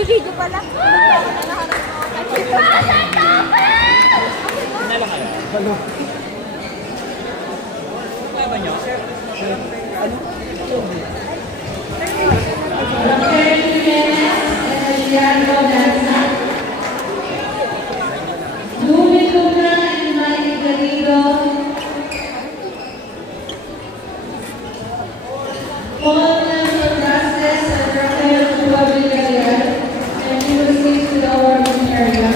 Video pala. Nala kayo? Ano? Kaya ba nyo? Ano? Luna and Mike Garrido. Paul Rastes and Rafael Villarreal. And he receives the award from area.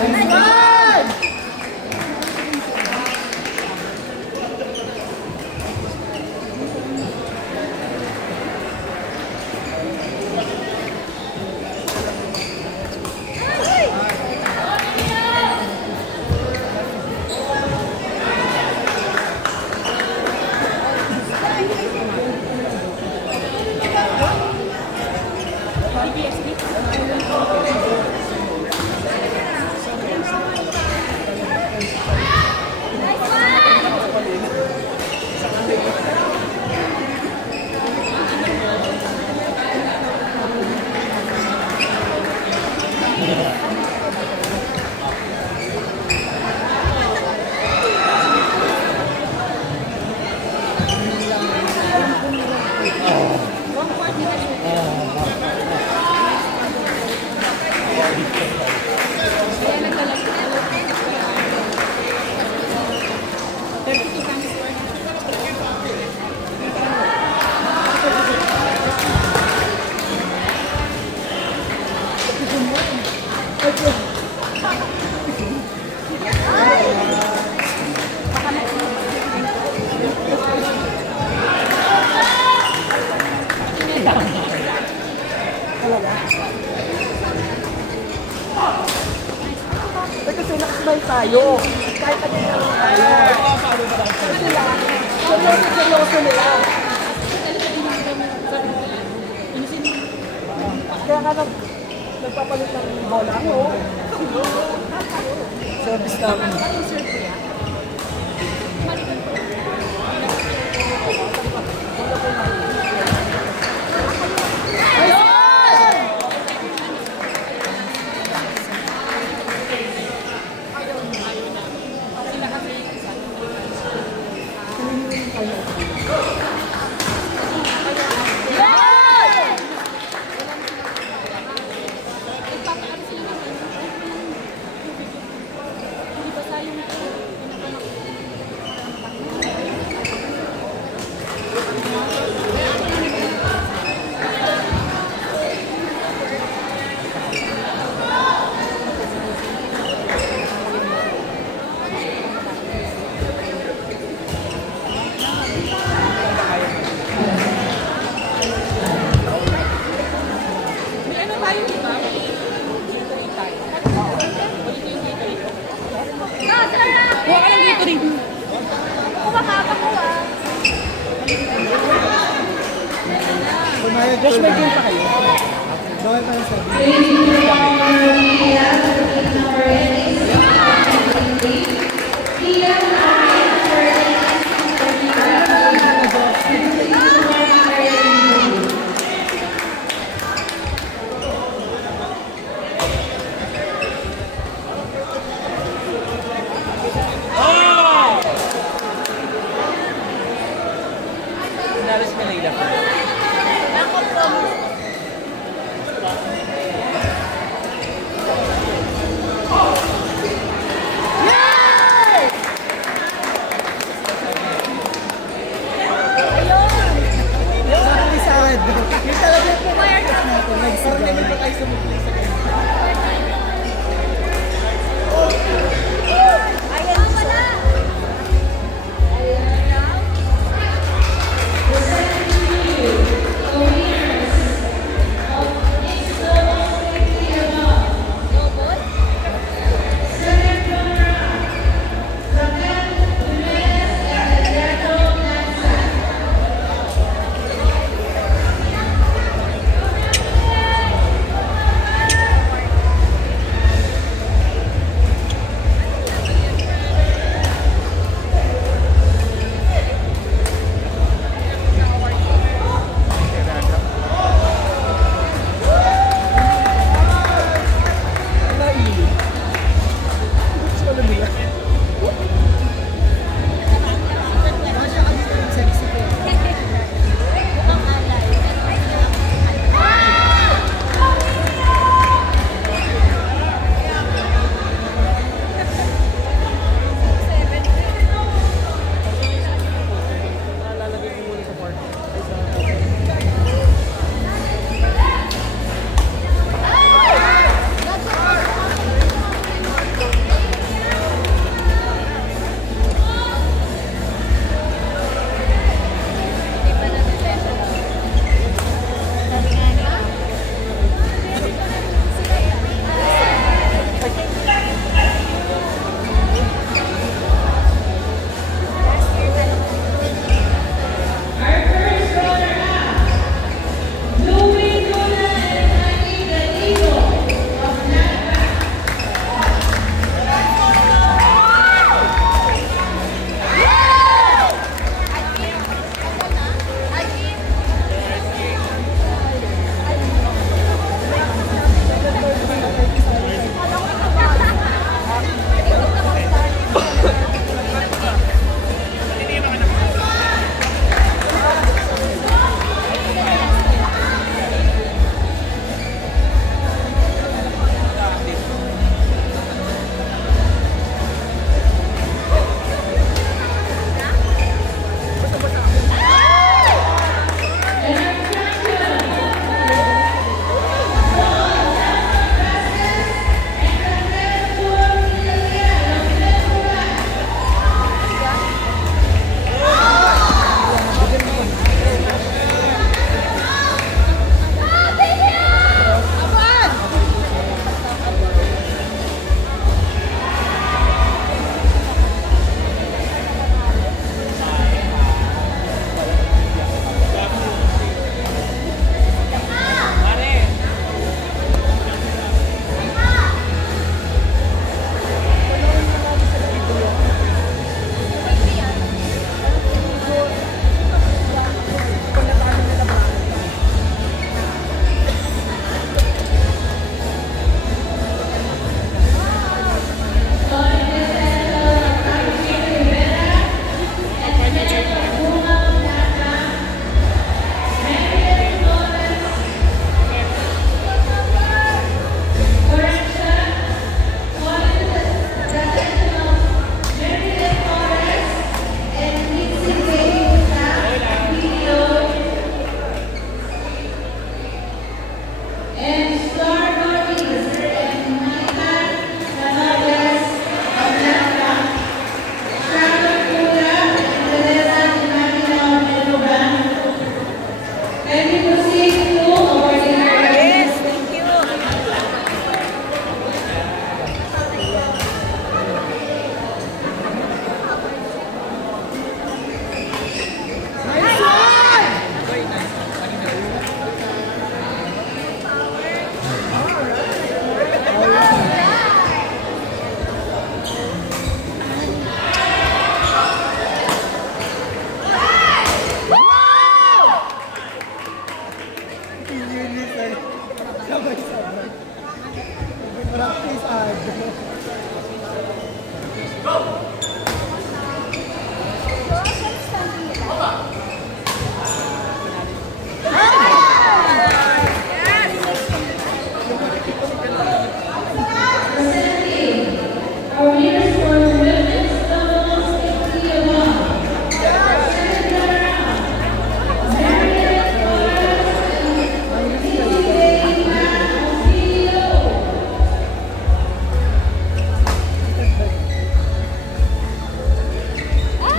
Kasi nakasmile tayo. Kahit ano na lang tayo. Seryoso nila. Kaya ka nagpapalit ng bola, no? Service namin. Huwag ka lang dito rin. Kumakapa ko ah. Josh, may game pa kayo? Bawal pa yung sabi. Dalas ka na ilap.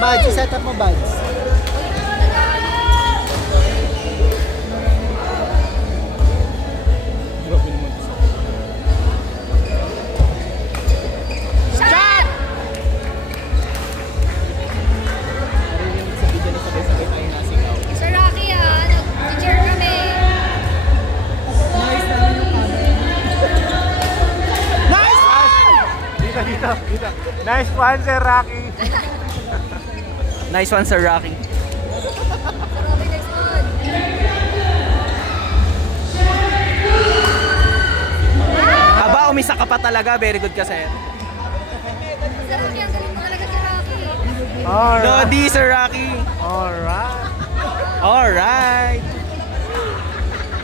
Buds, set up mo, Buds. Shot! Sir Rocky nag-cheer kami. Dito. Nice one, Sir Rocky. Nice one, Sir Rocky. Sir Rocky, next one. Aba, umisa ka pa talaga. Very good ka, Sir. Sir Rocky, ang galing mo talaga, Sir Rocky. Alright. Lodi, Sir Rocky. Alright. Alright.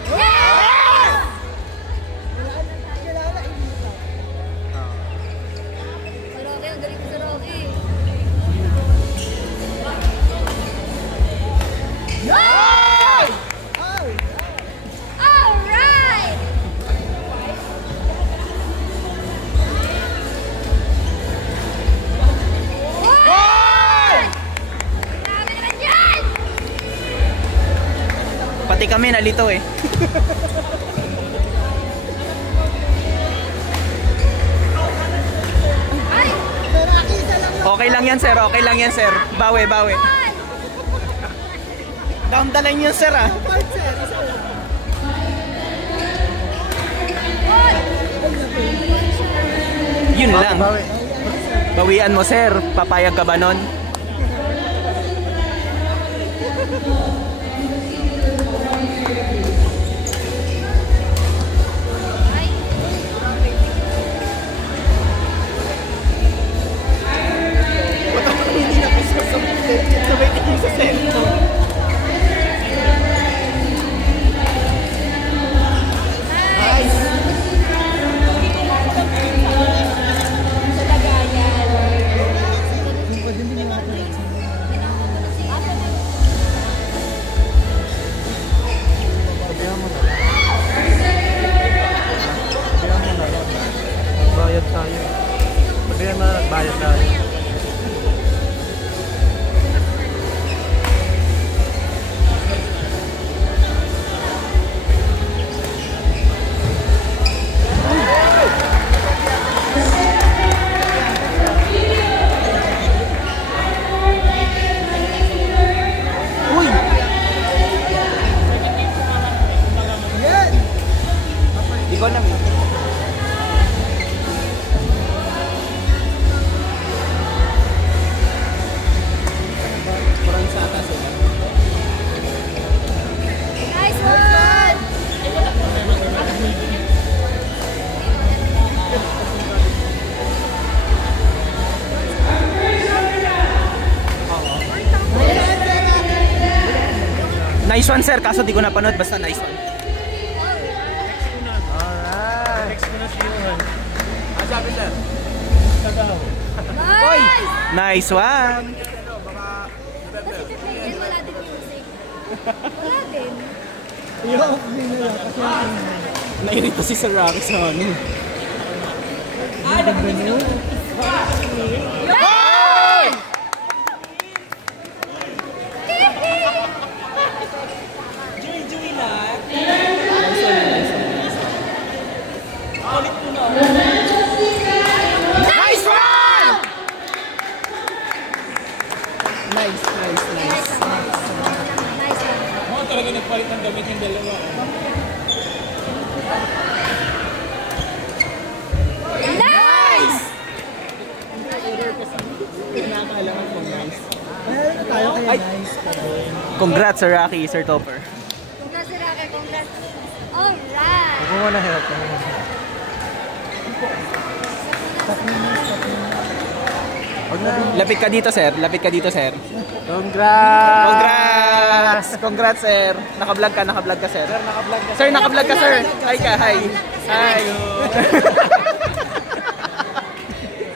Yes! Sir Rocky, ang galing mo, Sir Rocky. Alright! Grabe naman yan! Pati kami nalito eh. Ay! Okay lang yan, Sir. Okay lang yan, Sir. Bawi. Down the line yun, Sir, ah. Yun lang. Bawian mo, Sir. Papayag ka ba nun? Bayad tayo. Sabihan mo na nagbayad tayo. Di ko alam. Nice one! Nice one, Sir. Kaso di ko napanood. Basta nice one. Alright. Next ko na si Johan. Sabi, Sir. Nice! Nice one. Kasi pipigil, wala din music. Wala din. I-off din nila kasi Nairito si Sir Rocky sa ano. Nice one! Nice. Nice one. Mga talaga nagpalit ng gamit yung dalawa. Nice! Nakakalaman mo, nice. Meron na tayo kaya Ay. nice. Congrats, Sir Rocky, Sir Topper. Congrats, Sir Rocky. Congrats. Alright! Huwag mo muna help. Lapit ka dito, Sir. Lapit ka dito, Sir. Congrats! Congrats, Sir. Naka-vlog ka, Sir. Naka-vlog ka. Sir, naka-vlog ka, Sir. Hi ka, hi. Hi.